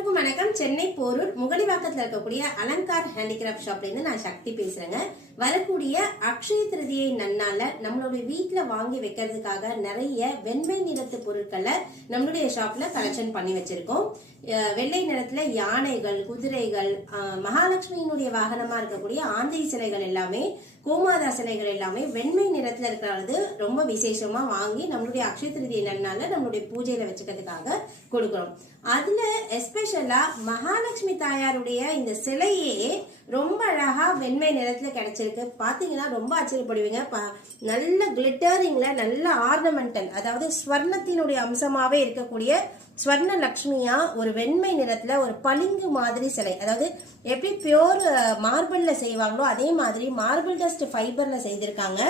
அனைவருக்கும் வணக்கம். சென்னை போரூர் முகலிவாக்கத்தில் இருக்கக்கூடிய அலங்கார் ஹேண்டிகிராஃப்ட் ஷாப்ல இருந்து நான் சக்தி பேசுறேங்க. வரக்கூடிய அக்ஷய திருதியை நன்னால நம்மளுடைய வீட்டுல வாங்கி வைக்கிறதுக்காக நிறைய வெண்மை நிறத்து பொருட்களை நம்மளுடைய ஷாப்ல கலெக்ஷன் பண்ணி வச்சிருக்கோம். வெள்ளை நிறத்துல யானைகள், குதிரைகள், மகாலட்சுமியினுடைய வாகனமா இருக்கக்கூடிய ஆந்தை சிலைகள் எல்லாமே, கோமாதா சிலைகள் எல்லாமே வெண்மை நிறத்துல இருக்கிறது ரொம்ப விசேஷமா வாங்கி நம்மளுடைய அக்ஷய திருதியை நன்னால நம்மளுடைய பூஜையில வச்சுக்கிறதுக்காக கொடுக்கிறோம். அதுல எஸ்பெஷலா மகாலட்சுமி தாயாருடைய இந்த சிலையே ரொம்ப அழகா வெண்மை நிறத்துல கிடைச்சிருக்கு. பாத்தீங்கன்னா ரொம்ப ஆச்சரியப்படுவீங்க. நல்ல கிளிட்டரிங்ல, நல்ல ஆர்னமெண்டல், அதாவது ஸ்வர்ணத்தினுடைய அம்சமாவே இருக்கக்கூடிய ஸ்வர்ண லட்சுமியா ஒரு வெண்மை நிறத்துல ஒரு பளிங்கு மாதிரி சிலை, அதாவது எப்படி பியோர் மார்பிள்ல செய்வாங்களோ அதே மாதிரி மார்பிள் டஸ்ட் ஃபைபர்ல செய்திருக்காங்க.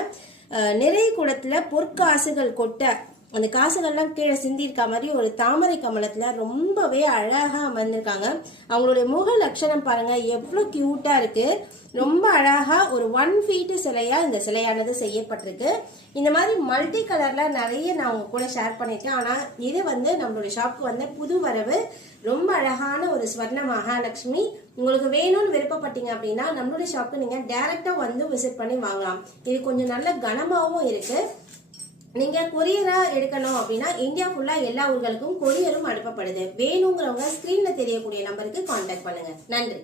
நிறைய குடத்துல பொற்காசுகள் கொட்ட, அந்த காசுகள்லாம் கீழே சிந்திருக்க மாதிரி ஒரு தாமரை கமலத்துல ரொம்பவே அழகா அமர்ந்திருக்காங்க. அவங்களுடைய முக லட்சணம் பாருங்க, எவ்வளவு கியூட்டா இருக்கு. ரொம்ப அழகா ஒரு 1 feet சிலையா இந்த சிலையானது செய்யப்பட்டிருக்கு. இந்த மாதிரி மல்டி கலர்ல நிறைய நான் உங்க கூட ஷேர் பண்ணிருக்கேன். ஆனா இது நம்மளுடைய ஷாப்க்கு வந்த புது வரவு. ரொம்ப அழகான ஒரு ஸ்வர்ண மகாலட்சுமி. உங்களுக்கு வேணும்னு விருப்பப்பட்டீங்க அப்படின்னா நம்மளுடைய ஷாப்க்கு நீங்க டைரக்டா விசிட் பண்ணி வாங்கலாம். இது கொஞ்சம் நல்ல கனமாவும் இருக்கு. நீங்க கொரியரா எடுக்கணும் அப்படின்னா இந்தியா ஃபுல்லா எல்லா ஊர்களுக்கும் கொரியரும் அனுப்பப்படுது. வேணுங்கிறவங்க ஸ்கிரீன்ல தெரியக்கூடிய நம்பருக்கு கான்டாக்ட் பண்ணுங்க. நன்றி.